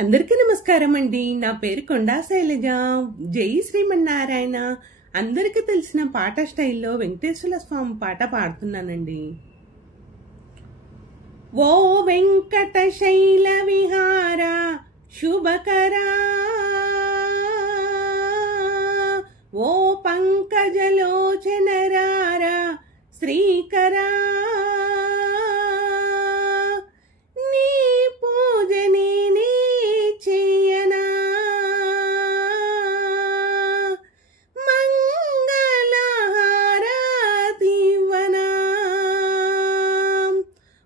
అందరికీ నమస్కారం అండి. నా పేరు కొండా శైలజ. జై శ్రీమన్నారాయణ. అందరికీ తెలిసిన పాట స్టైల్లో వెంకటేశ్వర స్వామి పాట పాడుతున్నానండి. ఓ వెంకట శైల విహార శుభకరా, ఓ పంకజలోచనరార శ్రీకరా,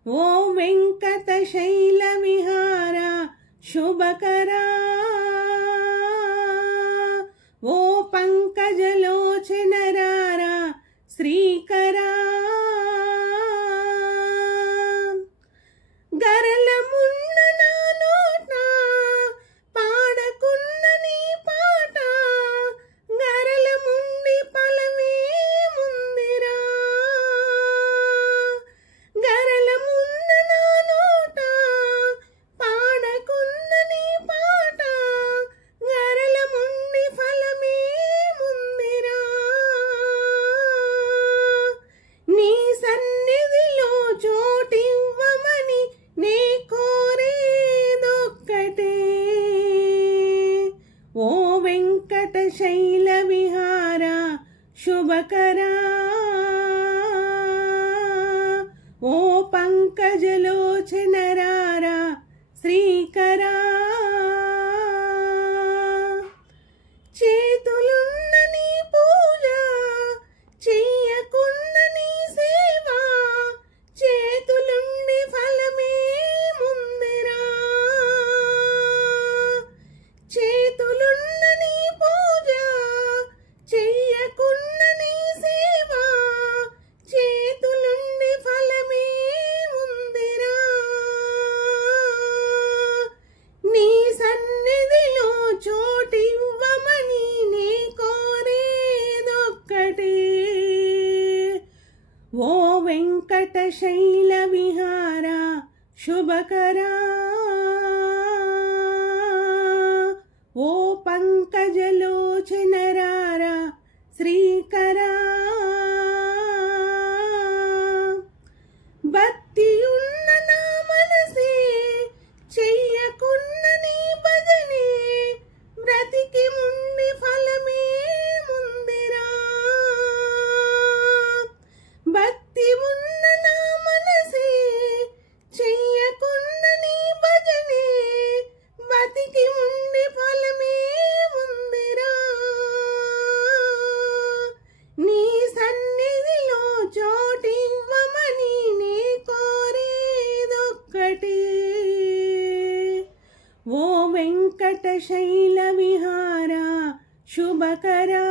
ఓ వెంకట శైల విహార శుభకరా, ఓ పంకజలోచనరార శ్రీకరా, గరళమున్న నా నోట పాడకున్న నీ పాట, గరళముండి ఫలమే ముందిరా, గరళమున్న నా నోట పాడకున్న నీ పాట, గరళముండి ఫలమే ముందిరా, నీ సన్నిధిలో చోటివ్వమని నే కోరేదొక్కటే, ఓ వెంకట శైల విహార శుభకరా, ఓ పంకజలోచనరార శ్రీకరా, చేతులున్న నీ పూజ చెయ్యకున్న నీ సేవ, చేతులుండి ఫలమే ముందిరా, చేతులున్న నీ పూజ చెయ్యకున్న నీ సేవ, చేతులుండి ఫలమే ముందిరా, నీ సన్నిధిలో చోటివ్వమని నే కోరేదొక్కటే, ఓ వెంకట శైల విహార శుభకరా, ఓ పంకజలోచనరార శ్రీకరా, భక్తియున్న నా మనసే చెయ్యకున్న నీ భజనే, బ్రతికి ముండి ఫలమే ముందిరా, భక్తి ఉన్న నా మనసే చెయ్యకున్న నీ భజనే, బతికి ఉండి ఫలమే ముందిరా, నీ సన్నిధిలో చోటివ్వమని నే కోరేదొక్కటే, ఓ వెంకట శైల విహార శుభకరా,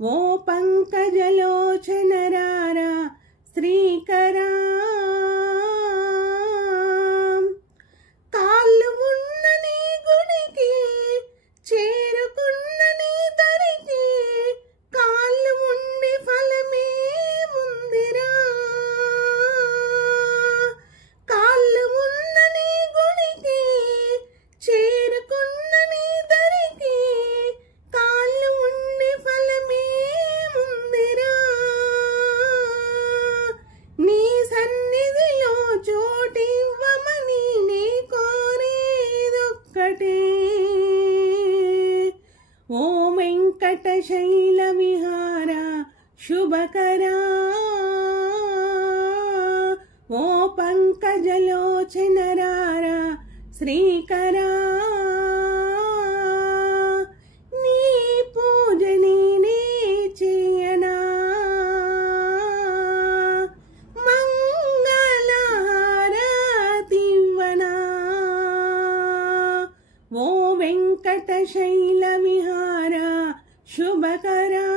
ఓ పంకజలోచనరార శ్రీకరా, కాళ్ళు ఉన్న నీ గుడికి చేరుకున్న నీ దరికి, కాళ్ళు ఉండి ఫలమే ముందిరా, కాళ్ళు ఉన్న నీ గుడికి చేరుకున్న నీ దరికి, కాళ్ళు ఉండి ఫలమే ముందిరా, నీ సన్నిధిలో చోటివ్వమని నే కోరేదొక్కటే, ఓ వెంకట శైల విహార శుభకరా, ఓ పంకజలోచనరార శ్రీకరా, నీ పూజ నేనే చేయనా, మంగళహారతివ్వనా, ఓ వెంకట శైల విహార శుభకరా,